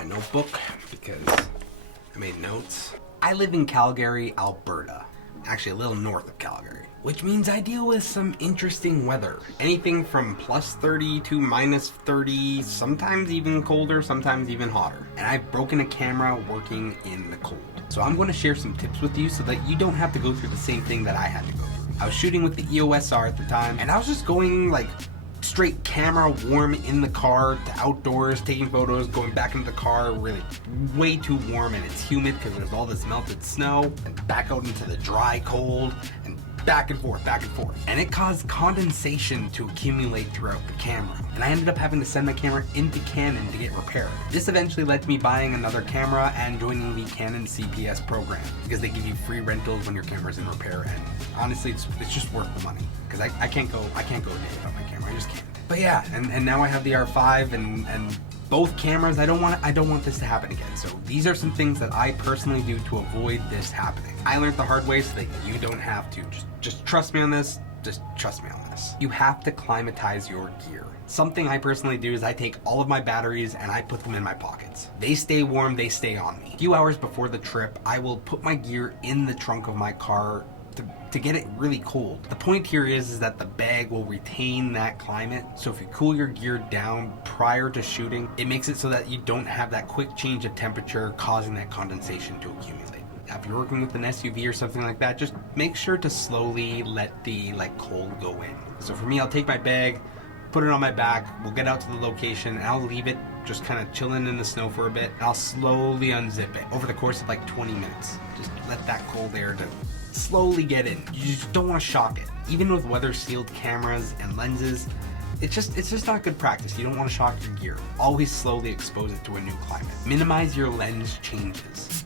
my notebook because I made notes. I live in Calgary, Alberta. Actually a little north of Calgary, which means I deal with some interesting weather. Anything from plus 30 to minus 30, sometimes even colder, sometimes even hotter. And I've broken a camera working in the cold. So I'm going to share some tips with you so that you don't have to go through the same thing that I had to go through. I was shooting with the EOS R at the time, and I was just going like straight camera warm in the car to outdoors, taking photos, going back into the car, really way too warm, and it's humid because there's all this melted snow, and back out into the dry cold, and back and forth, and it caused condensation to accumulate throughout the camera, and I ended up having to send the camera into Canon to get repaired. This eventually led to me buying another camera and joining the Canon CPS program because they give you free rentals when your camera's in repair, and honestly it's just worth the money because I can't go a day without my camera. I just can't. But yeah, and now I have the R5 and both cameras. I don't want this to happen again. So these are some things that I personally do to avoid this happening. I learned the hard way so that you don't have to. Just trust me on this. Just trust me on this. You have to climatize your gear. Something I personally do is I take all of my batteries and I put them in my pockets. They stay warm, they stay on me. A few hours before the trip, I will put my gear in the trunk of my car to get it really cold. The point here is that the bag will retain that climate, so if you cool your gear down prior to shooting, it makes it so that you don't have that quick change of temperature causing that condensation to accumulate. Now, if you're working with an SUV or something like that, just make sure to slowly let the cold go in. So for me, I'll take my bag, put it on my back, we'll get out to the location, and I'll leave it just kind of chilling in the snow for a bit, and I'll slowly unzip it over the course of like 20 minutes. Just let that cold air to slowly get in. You just don't want to shock it. Even with weather sealed cameras and lenses, it's just not good practice. You don't want to shock your gear. Always slowly expose it to a new climate. Minimize your lens changes.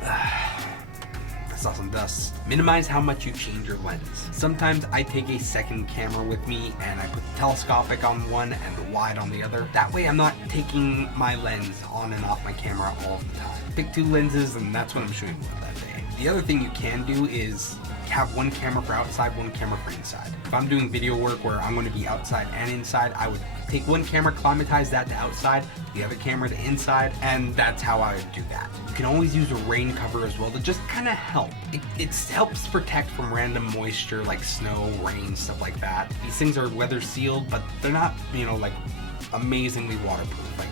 I saw some dust. Minimize how much you change your lens. Sometimes I take a second camera with me and I put the telescopic on one and the wide on the other. That way I'm not taking my lens on and off my camera all the time. Pick two lenses and that's what I'm shooting with that day. The other thing you can do is have one camera for outside, one camera for inside. If I'm doing video work where I'm going to be outside and inside, I would take one camera, climatize that to outside, the other camera to inside, and that's how I would do that. You can always use a rain cover as well to just kind of help. It helps protect from random moisture like snow, rain, stuff like that. These things are weather sealed, but they're not, like amazingly waterproof. Like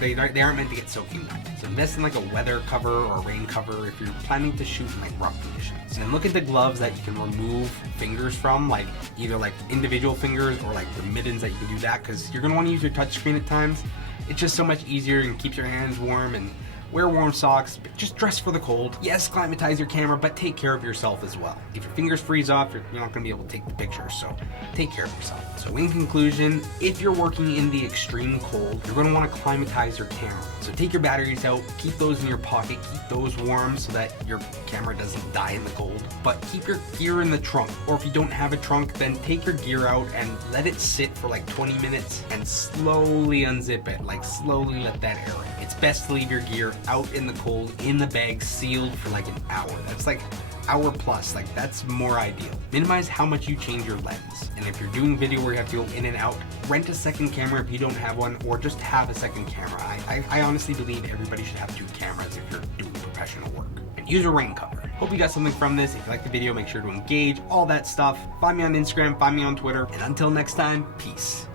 they aren't meant to get soaking wet. So invest in like a weather cover or a rain cover if you're planning to shoot in like rough conditions. And then look at the gloves that you can remove fingers from, like either like individual fingers or like the mittens that you can do that, because you're gonna want to use your touchscreen at times. It's just so much easier and keeps your hands warm. And wear warm socks, but just dress for the cold. Yes, climatize your camera, but take care of yourself as well. If your fingers freeze off, you're not going to be able to take the pictures, so take care of yourself. So in conclusion, if you're working in the extreme cold, you're going to want to climatize your camera. So take your batteries out, keep those in your pocket, keep those warm so that your camera doesn't die in the cold, but keep your gear in the trunk. Or if you don't have a trunk, then take your gear out and let it sit for like 20 minutes and slowly unzip it, like slowly let that air in. It's best to leave your gear out in the cold, in the bag, sealed for like an hour. That's like hour plus, like that's more ideal. Minimize how much you change your lens. And if you're doing video where you have to go in and out, rent a second camera if you don't have one, or just have a second camera. I honestly believe everybody should have 2 cameras if you're doing professional work. And use a rain cover. Hope you got something from this. If you like the video, make sure to engage, all that stuff. Find me on Instagram, find me on Twitter, and until next time, peace.